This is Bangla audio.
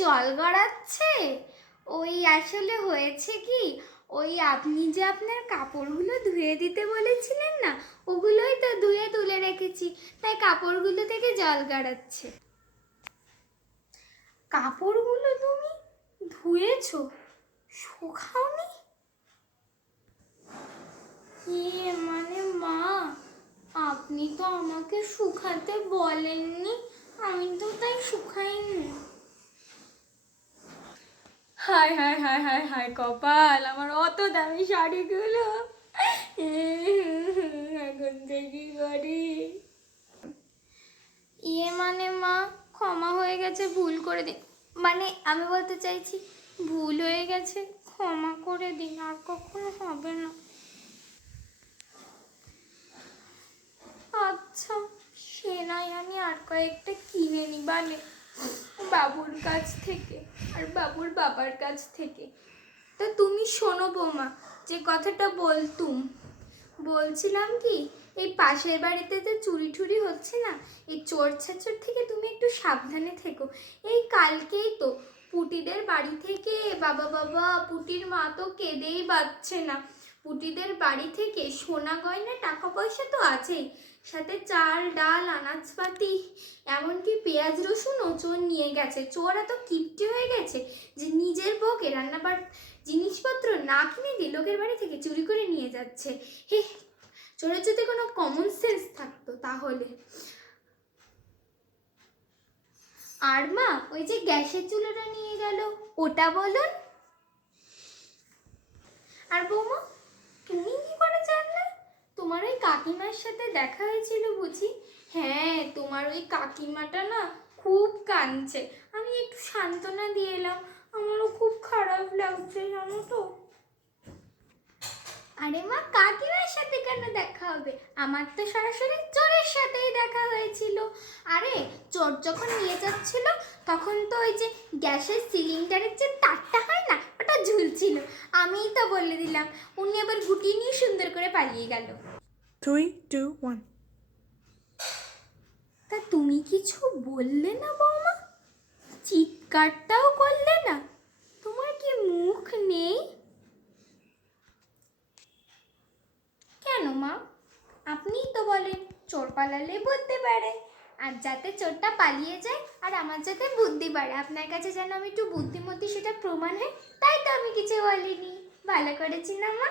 জল গড়াচ্ছে? ওই আসলে হয়েছে কি? ওই আপনি যে আপনার কাপড়গুলো ধুয়ে দিতে বলেছিলেন না, ওগুলোই তো ধুয়ে তুলে রেখেছি, তাই কাপড়গুলো থেকে জল গড়াচ্ছে। কাপড়গুলো তুমি ধুয়েছ? শুকাওনি? ইয়ে মানে মা, আপনি তো আমাকে শুকাতে বলেননি, আমি তো তাই শুকাইনি। হায় হায় হায় হায় হায় কপাল, আমার অত দামি শাড়িগুলো। এখন থেকে করি ইয়ে মানে মা, ক্ষমা হয়ে গেছে, ভুল করে দিন মানে আমি বলতে চাইছি, ভুল হয়ে গেছে, ক্ষমা করে দিন আর কখনো হবে না। আচ্ছা সে নয় আমি আর কয়েকটা কিনে নিবানে বাবুর কাছ থেকে আর বাবুর বাবার কাছ থেকে। তা তুমি শোনো বৌমা, যে কথাটা বলতুম। বলছিলাম কি, এই পাশের বাড়িতে যে চুরি ঠুরি হচ্ছে না, এই চোর ছাচর থেকে তুমি একটু সাবধানে থেকো। এই কালকেই তো পুটিদের বাড়ি থেকে বাবা বাবা পুটির মা তো কেঁদেই বাচ্ছে না। পুটিদের বাড়ি থেকে সোনা গয়না টাকা পয়সা তো আছেই। সাথে চাল, ডাল, আনাজপাতি, এমনকি পেঁয়াজ রসুনও চোর নিয়ে গেছে। চোর এত কিপটে হয়ে গেছে যে নিজের বউকে রান্নাবার জিনিসপত্র না কিনে দিয়ে লোকের বাড়ি থেকে চুরি করে নিয়ে যাচ্ছে। হে, চোরের যদি কোনো কমন সেন্স থাকতো তাহলে। আর মা, ওই যে গ্যাসের চুলোটা নিয়ে গেল, ওটা বলুন। আর বৌমা? তুমি কি করে জানলে? তোমার ওই কাকিমার সাথে দেখা হয়েছিল বুঝি? হ্যাঁ তোমার ওই কাকিমাটা না খুব কাঁদছে। আমি একটু সান্ত্বনা দিয়ে এলাম। আমারও খুব খারাপ লাগছে, জানো তো। আরে মা, কাকিমার সাথে কেন দেখা হবে? আমার তো সরাসরি চোরের সাথেই দেখা হয়েছিল। আরে, চোর যখন নিয়ে যাচ্ছিল, তখন তো ওই যে গ্যাসের সিলিন্ডারের যে তারটা হয় না, ওটা ঝুলছিল আমিই তো বলে দিলাম। উনি আবার গুটিয়ে নিয়ে সুন্দর করে পালিয়ে গেল। থ্রি টু ওয়ান তা তুমি কিছু বললে না বৌমা? চিৎকারটাও করলে না? তোমার কি মুখ নেই? কেন মা? আপনিই তো বলেন চোর পালালে বুদ্ধি বাড়ে আর যাতে চোরটা পালিয়ে যায় আর আমার যাতে বুদ্ধি বাড়ে। আপনার কাছে যেন আমি একটু বুদ্ধিমতী সেটা প্রমাণ হয় তাই তো আমি কিছু বলিনি। ভালো করেছি না মা